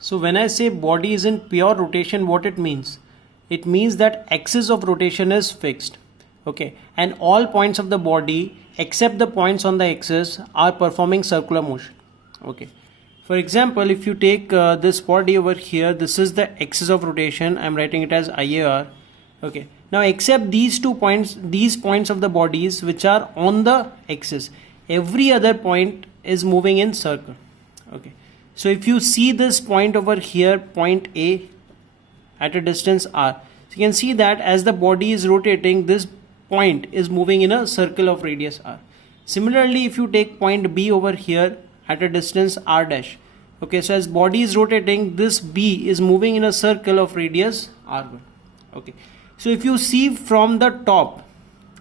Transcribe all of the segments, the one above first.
So when I say body is in pure rotation, what it means? It means that axis of rotation is fixed. Okay, and all points of the body except the points on the axis are performing circular motion. Okay, for example, if you take this body over here, this is the axis of rotation. I'm writing it as IAR. Okay, now except these points of the bodies which are on the axis, every other point is moving in circle. Okay, so if you see this point over here, point A at a distance r, so you can see that as the body is rotating, this point is moving in a circle of radius r. Similarly, if you take point B over here at a distance r dash, okay, so as body is rotating, this B is moving in a circle of radius r1. Okay, so if you see from the top,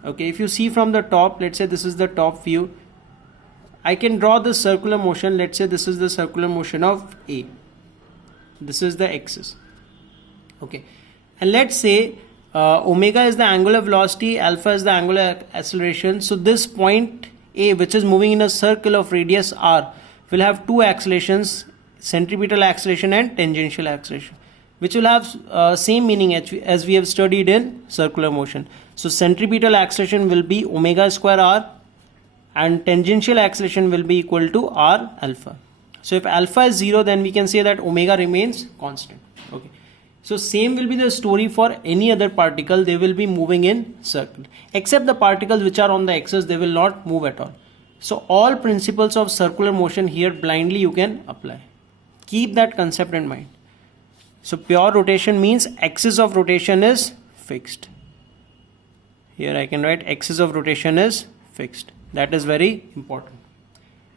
okay, if you see from the top, let's say this is the top view, I can draw the circular motion. Let's say this is the circular motion of A. This is the axis. Okay, and let's say omega is the angular velocity, alpha is the angular acceleration. So this point A, which is moving in a circle of radius r, will have two accelerations, centripetal acceleration and tangential acceleration, which will have same meaning as we have studied in circular motion. So centripetal acceleration will be omega square r, and tangential acceleration will be equal to r alpha. So if alpha is 0, then we can say that omega remains constant. Okay, so same will be the story for any other particle. They will be moving in circle, except the particles which are on the axis, they will not move at all. So all principles of circular motion here blindly you can apply. Keep that concept in mind. So pure rotation means axis of rotation is fixed. Here I can write axis of rotation is fixed. That is very important.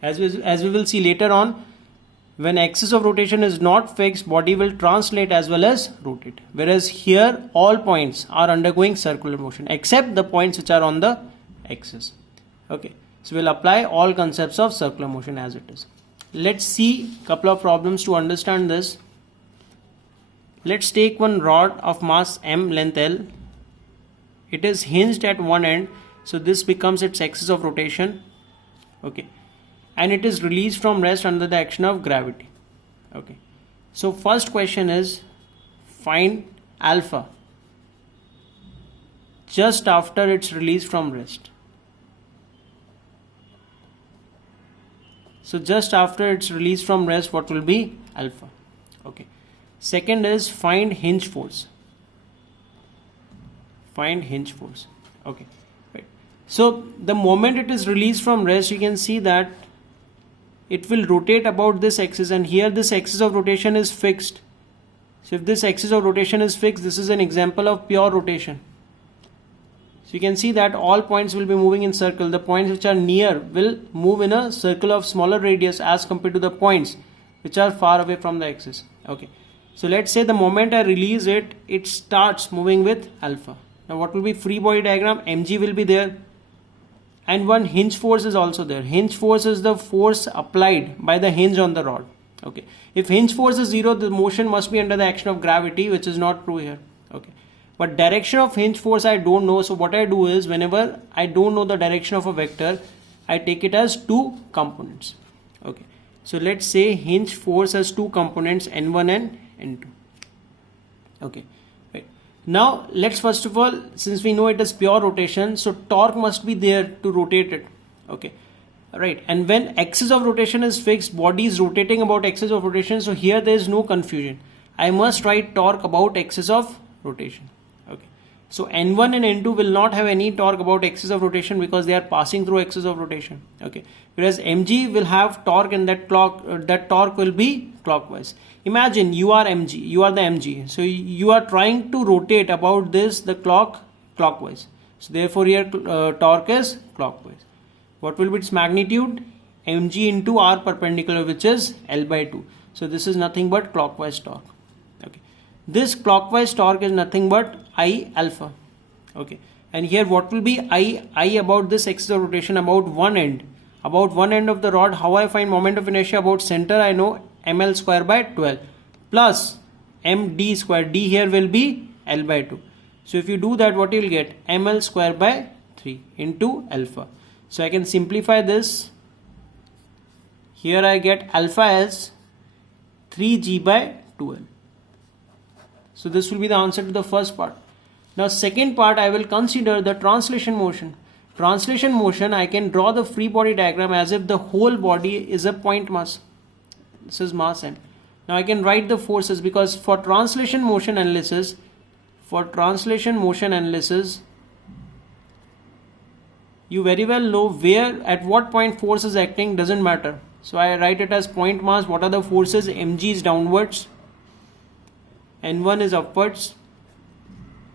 As we will see later on, when axis of rotation is not fixed, body will translate as well as rotate. Whereas here all points are undergoing circular motion except the points which are on the axis. Okay, so we'll apply all concepts of circular motion as it is. Let's see a couple of problems to understand this. Let's take one rod of mass m, length L. It is hinged at one end, so this becomes its axis of rotation. Okay, and it is released from rest under the action of gravity. Okay, so first question is find alpha just after its release from rest. So just after its release from rest, what will be alpha? Okay, second is find hinge force. Find hinge force. Okay, right. So the moment it is released from rest, you can see that it will rotate about this axis, and here this axis of rotation is fixed. So if this axis of rotation is fixed, this is an example of pure rotation. So you can see that all points will be moving in circle. The points which are near will move in a circle of smaller radius as compared to the points which are far away from the axis. Okay, so let's say the moment I release it, it starts moving with alpha. Now what will be free body diagram? Mg will be there, and one hinge force is also there. Hinge force is the force applied by the hinge on the rod. Okay, if hinge force is 0, the motion must be under the action of gravity, which is not true here. Okay, but direction of hinge force I don't know. So what I do is, whenever I don't know the direction of a vector, I take it as two components. Okay, so let's say hinge force has two components, n1 and n2. Okay, right. Now let's first of all, since we know it is pure rotation, so torque must be there to rotate it. Okay, right. And when axis of rotation is fixed, body is rotating about axis of rotation, so here there is no confusion. I must write torque about axis of rotation. Okay, so n1 and n2 will not have any torque about axis of rotation because they are passing through axis of rotation. Okay, whereas mg will have torque, and that torque will be clockwise. Imagine you are mg, you are the mg, so you are trying to rotate about the clockwise. So therefore here torque is clockwise. What will be its magnitude? Mg into r perpendicular, which is L by 2. So this is nothing but clockwise torque. Okay, this clockwise torque is nothing but I alpha. Okay, and here what will be I about this axis of rotation, about one end of the rod. How I find moment of inertia about center? I know ml square by 12 plus md square. D here will be L by 2. So if you do that, what you will get? ml square by 3 into alpha. So I can simplify this. Here I get alpha as 3g by 2l. So this will be the answer to the first part. Now second part, I will consider the translation motion. Translation motion, I can draw the free body diagram as if the whole body is a point mass. This is mass m. Now I can write the forces, because for translation motion analysis, you very well know where, at what point force is acting, doesn't matter. So I write it as point mass. What are the forces? Mg is downwards, N1 is upwards,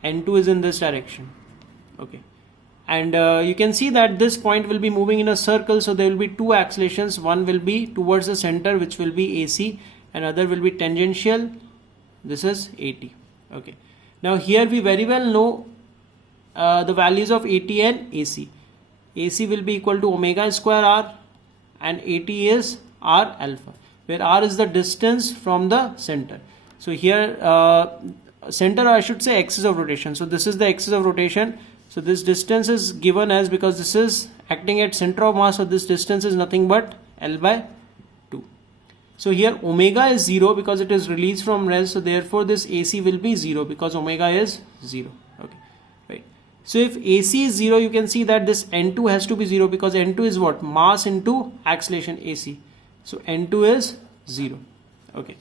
N2 is in this direction. Okay. And you can see that this point will be moving in a circle, so there will be two accelerations. One will be towards the center, which will be AC, and other will be tangential. This is AT. Okay. Now here we very well know the values of AT and AC. AC will be equal to omega square R, and AT is R alpha, where R is the distance from the center. So here center, I should say axis of rotation. So this is the axis of rotation. So this distance is given as, because this is acting at center of mass, so this distance is nothing but L by 2. So here omega is 0 because it is released from rest. So therefore this AC will be 0 because omega is 0. Okay, right. So if AC is 0, you can see that this N2 has to be 0, because N2 is what? Mass into acceleration, AC. So N2 is 0. Okay.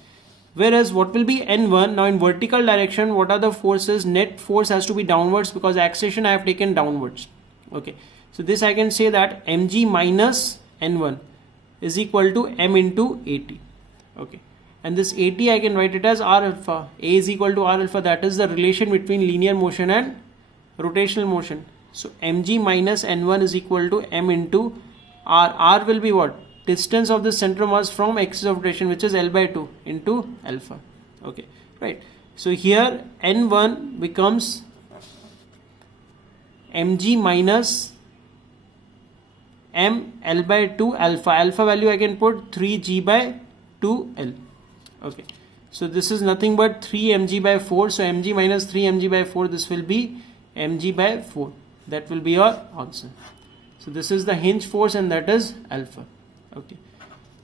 Whereas what will be N1? Now in vertical direction, what are the forces? Net force has to be downwards, because acceleration I have taken downwards. Okay. So this I can say that mg minus N1 is equal to m into AT. Okay. And this AT I can write it as R alpha. A is equal to R alpha. That is the relation between linear motion and rotational motion. So mg minus N1 is equal to m into R. R will be what? Distance of the center of mass from axis of rotation, which is L by 2 into alpha. Okay, right. So here N1 becomes mg minus m L by 2 alpha. Alpha value I can put 3g by 2l. Okay. So this is nothing but 3 mg by 4. So mg minus 3 mg by 4, this will be mg by 4. That will be your answer. So this is the hinge force, and that is alpha. Okay,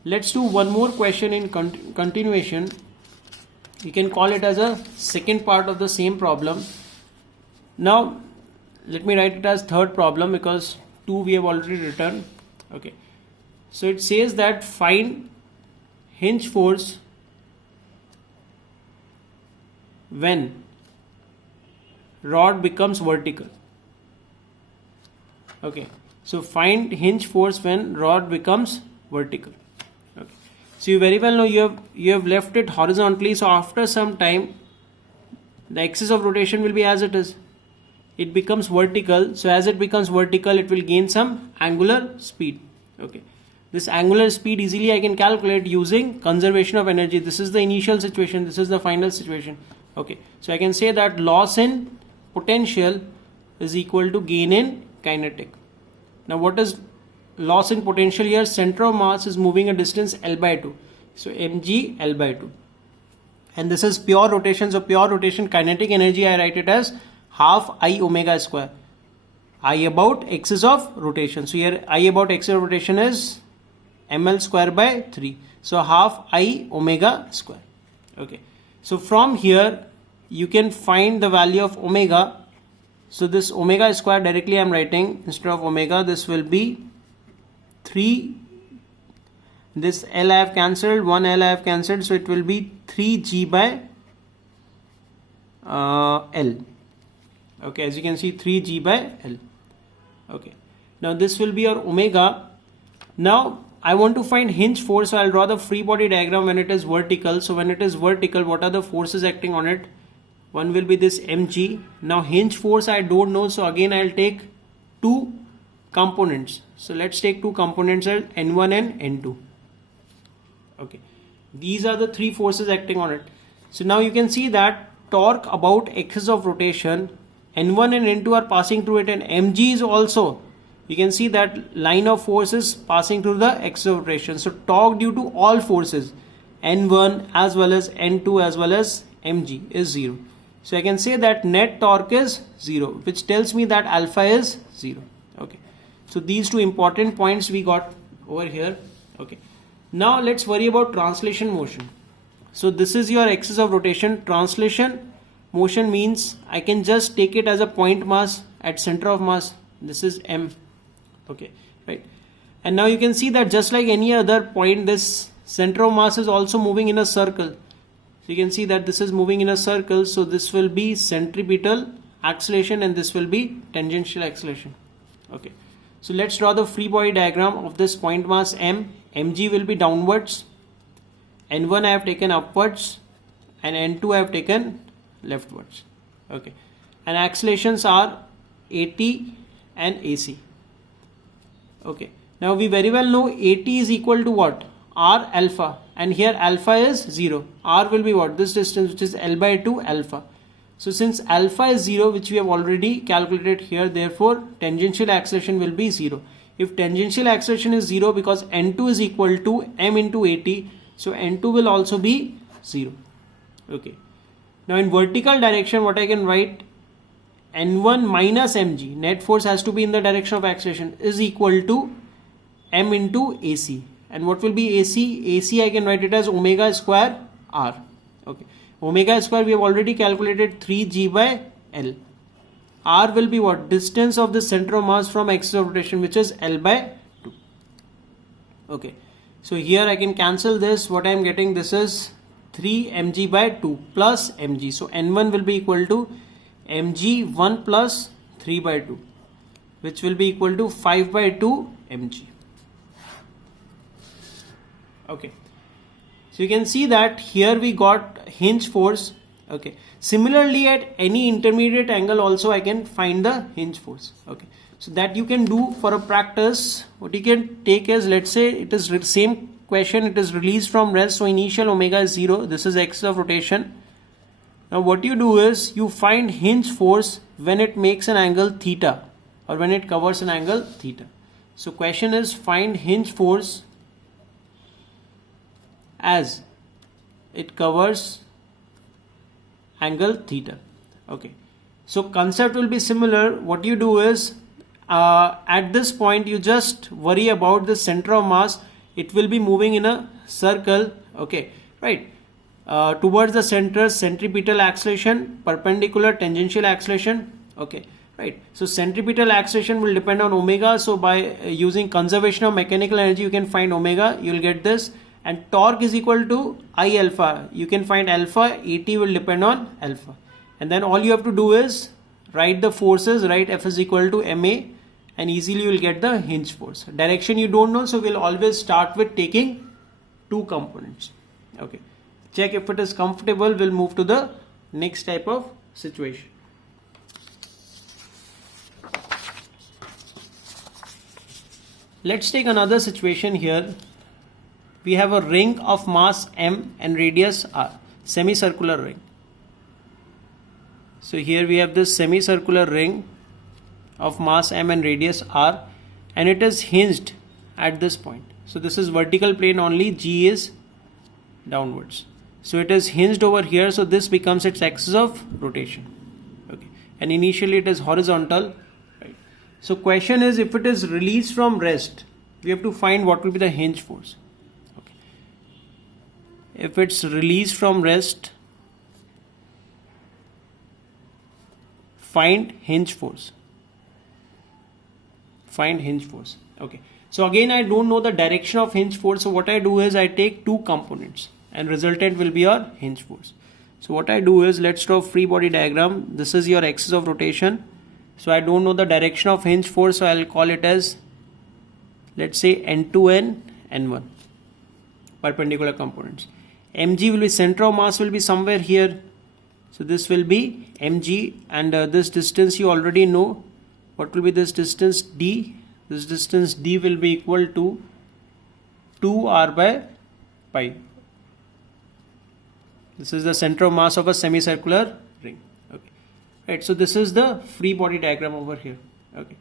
let's do one more question in continuation. You can call it as a second part of the same problem. Now let me write it as third problem, because 2 we have already written. Okay, so it says that find hinge force when rod becomes vertical. Okay, so find hinge force when rod becomes vertical. Okay. So you very well know you have left it horizontally. So after some time, the axis of rotation will be as it is. It becomes vertical. So as it becomes vertical, it will gain some angular speed. Okay. This angular speed easily I can calculate using conservation of energy. This is the initial situation. This is the final situation. Okay. So I can say that loss in potential is equal to gain in kinetic. Now what is loss in potential here? Center of mass is moving a distance L by 2. So mg L by 2. And this is pure rotation. So pure rotation kinetic energy, I write it as half I omega square. I about axis of rotation. So here I about axis of rotation is ml square by 3. So half I omega square. Okay. So from here you can find the value of omega. So this omega square directly I am writing instead of omega. This will be 3, this L I have cancelled, 1 L I have cancelled, so it will be 3g by L. Okay, as you can see, 3g by L. Okay, now this will be your omega. Now I want to find hinge force, so I'll draw the free body diagram when it is vertical. So when it is vertical, what are the forces acting on it? One will be this mg. Now hinge force I don't know, so again I'll take two components. So let's take two components as N1 and N2. Okay, these are the three forces acting on it. So now you can see that torque about axis of rotation, N1 and N2 are passing through it, and mg is also, you can see that line of force is passing through the axis of rotation. So torque due to all forces, N1 as well as N2 as well as mg, is 0. So I can say that net torque is 0, which tells me that alpha is 0. Okay. So these two important points we got over here. Okay. Now let's worry about translation motion. So this is your axis of rotation. Translation motion means I can just take it as a point mass at center of mass. This is M. Okay, right. And now you can see that just like any other point, this center of mass is also moving in a circle. So you can see that this is moving in a circle. So this will be centripetal acceleration and this will be tangential acceleration. Okay. So let's draw the free body diagram of this point mass M. Mg will be downwards. N1 I have taken upwards and N2 I have taken leftwards. Okay. And accelerations are AT and AC. Okay. Now we very well know AT is equal to what? R alpha, and here alpha is 0. R will be what? This distance, which is L by 2 alpha. So since alpha is 0, which we have already calculated here, therefore tangential acceleration will be 0. If tangential acceleration is 0, because N2 is equal to M into AT, so N2 will also be 0. Okay. Now in vertical direction, what I can write? N1 minus mg, net force has to be in the direction of acceleration, is equal to M into AC. And what will be AC? AC I can write it as omega square R. Okay. Omega square we have already calculated 3g by L. R will be what? Distance of the center of mass from axis of rotation, which is L by 2. Okay. So here I can cancel this. What I am getting, this is 3 mg by 2 plus mg. So N1 will be equal to mg 1 plus 3 by 2, which will be equal to 5 by 2 mg. Okay. So you can see that here we got hinge force. Okay. Similarly, at any intermediate angle also I can find the hinge force. Okay. So that you can do for a practice. What you can take is, let's say it is same question, it is released from rest. So initial omega is 0. This is axis of rotation. Now what you do is you find hinge force when it makes an angle theta, or when it covers an angle theta. So question is, find hinge force as it covers angle theta. Okay. So concept will be similar. What you do is, at this point you just worry about the center of mass. It will be moving in a circle. Okay, right. Towards the center, centripetal acceleration, perpendicular tangential acceleration. Okay, right. So centripetal acceleration will depend on omega. So by using conservation of mechanical energy, you can find omega. You will get this. And torque is equal to I alpha. You can find alpha. AT will depend on alpha. And then all you have to do is write the forces. Write F is equal to MA. And easily you will get the hinge force. Direction you don't know, so we'll always start with taking two components. Okay. Check if it is comfortable. We'll move to the next type of situation. Let's take another situation here. We have a ring of mass M and radius R, semicircular ring. So here we have this semicircular ring of mass M and radius R, and it is hinged at this point. So this is vertical plane only, G is downwards. So it is hinged over here, so this becomes its axis of rotation. Okay. And initially it is horizontal. Right. So question is, if it is released from rest, we have to find what will be the hinge force. Okay. If it's released from rest, find hinge force. Find hinge force. Okay. So again, I don't know the direction of hinge force. So what I do is I take two components, and resultant will be your hinge force. So what I do is, let's draw free body diagram. This is your axis of rotation. So I don't know the direction of hinge force, so I'll call it as, let's say, N2 and N1, perpendicular components. Mg will be, center of mass will be somewhere here. So this will be Mg, and this distance you already know. What will be this distance? D. This distance D will be equal to 2r by pi. This is the center of mass of a semicircular ring. Okay. Right. So this is the free body diagram over here. Okay.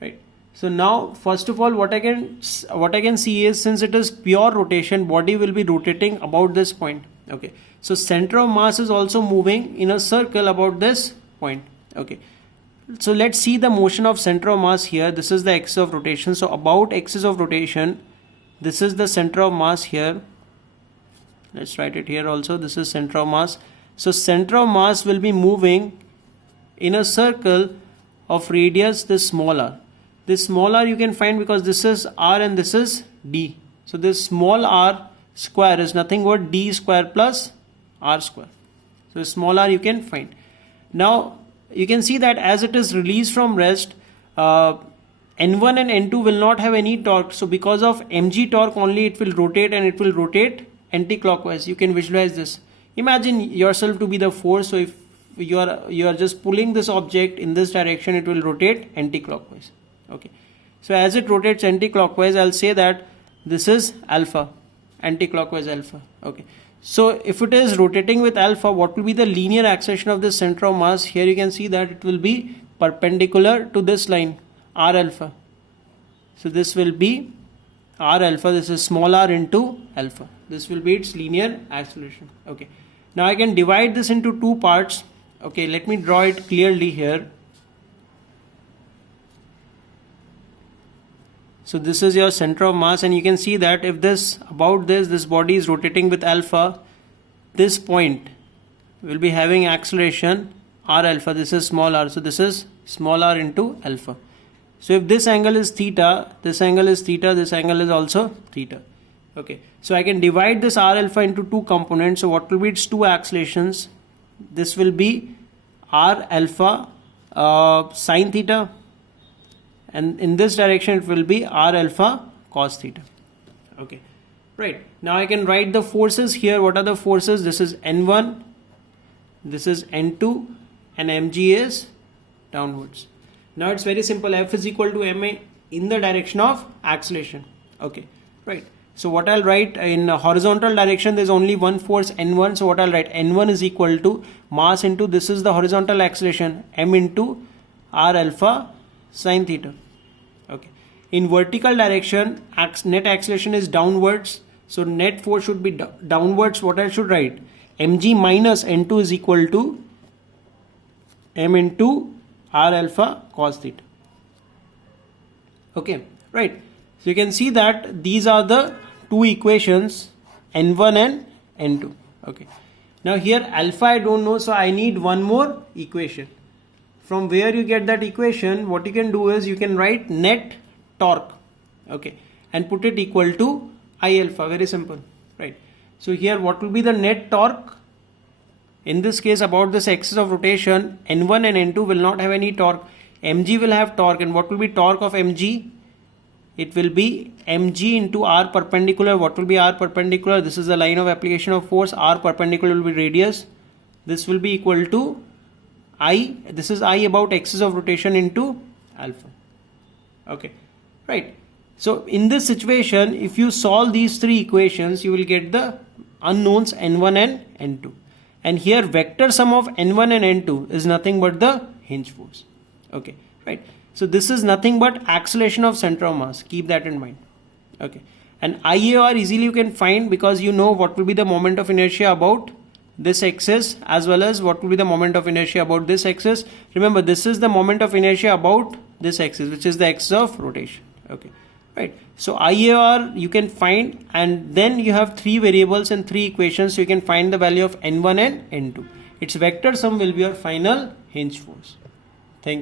Right. So now, first of all, what I can see is, since it is pure rotation, body will be rotating about this point. Okay. So center of mass is also moving in a circle about this point. Okay. So let's see the motion of center of mass here. This is the axis of rotation. So about axis of rotation, this is the center of mass here. Let's write it here also. This is center of mass. So center of mass will be moving in a circle of radius this small r. This small r you can find because this is r and this is d. So this small r square is nothing but d square plus r square. So small r you can find. Now you can see that as it is released from rest, N1 and N2 will not have any torque. So because of mg torque only, it will rotate, and it will rotate anti-clockwise. You can visualize this. Imagine yourself to be the force. So if you are just pulling this object in this direction, it will rotate anti-clockwise. Okay. So as it rotates anti-clockwise, I'll say that this is alpha, anti-clockwise alpha. Okay. So if it is rotating with alpha, what will be the linear acceleration of the center of mass? Here you can see that it will be perpendicular to this line, r alpha. So this will be r alpha. This is small r into alpha. This will be its linear acceleration. Okay. Now I can divide this into two parts. Okay, let me draw it clearly here. So this is your center of mass, and you can see that if this body is rotating with alpha, this point will be having acceleration r alpha. This is small r. So this is small r into alpha. So if this angle is theta, this angle is theta, this angle is also theta. Okay. So I can divide this r alpha into two components. So what will be its two accelerations? This will be r alpha sine theta, and in this direction it will be r alpha cos theta. Okay, right. Now I can write the forces here. What are the forces? This is N1, this is N2, and mg is downwards. Now it's very simple. F is equal to ma in the direction of acceleration. Okay, right. So what I'll write in horizontal direction, there's only one force N1. So what I'll write, N1 is equal to mass into, this is the horizontal acceleration, m into r alpha sine theta. Okay. In vertical direction, net acceleration is downwards. So net force should be downwards. What I should write, mg minus N2 is equal to m into r alpha cos theta. Okay, right. So you can see that these are the two equations, N1 and N2. Okay. Now here alpha I don't know, so I need one more equation. From where you get that equation, what you can do is you can write net torque. Okay. And put it equal to I alpha. Very simple. Right. So here what will be the net torque? In this case, about this axis of rotation, N1 and N2 will not have any torque. Mg will have torque, and what will be torque of Mg? It will be mg into r perpendicular. What will be r perpendicular? This is the line of application of force. R perpendicular will be radius. This will be equal to I. This is I about axis of rotation into alpha. Okay, right. So in this situation, if you solve these three equations, you will get the unknowns N1 and N2. And here vector sum of N1 and N2 is nothing but the hinge force. Okay, right. So this is nothing but acceleration of center of mass. Keep that in mind. Okay. And IAR easily you can find because you know what will be the moment of inertia about this axis as well as what will be the moment of inertia about this axis. Remember, this is the moment of inertia about this axis, which is the axis of rotation. Okay. Right. So IAR you can find, and then you have three variables and three equations. So you can find the value of N1 and N2. Its vector sum will be your final hinge force.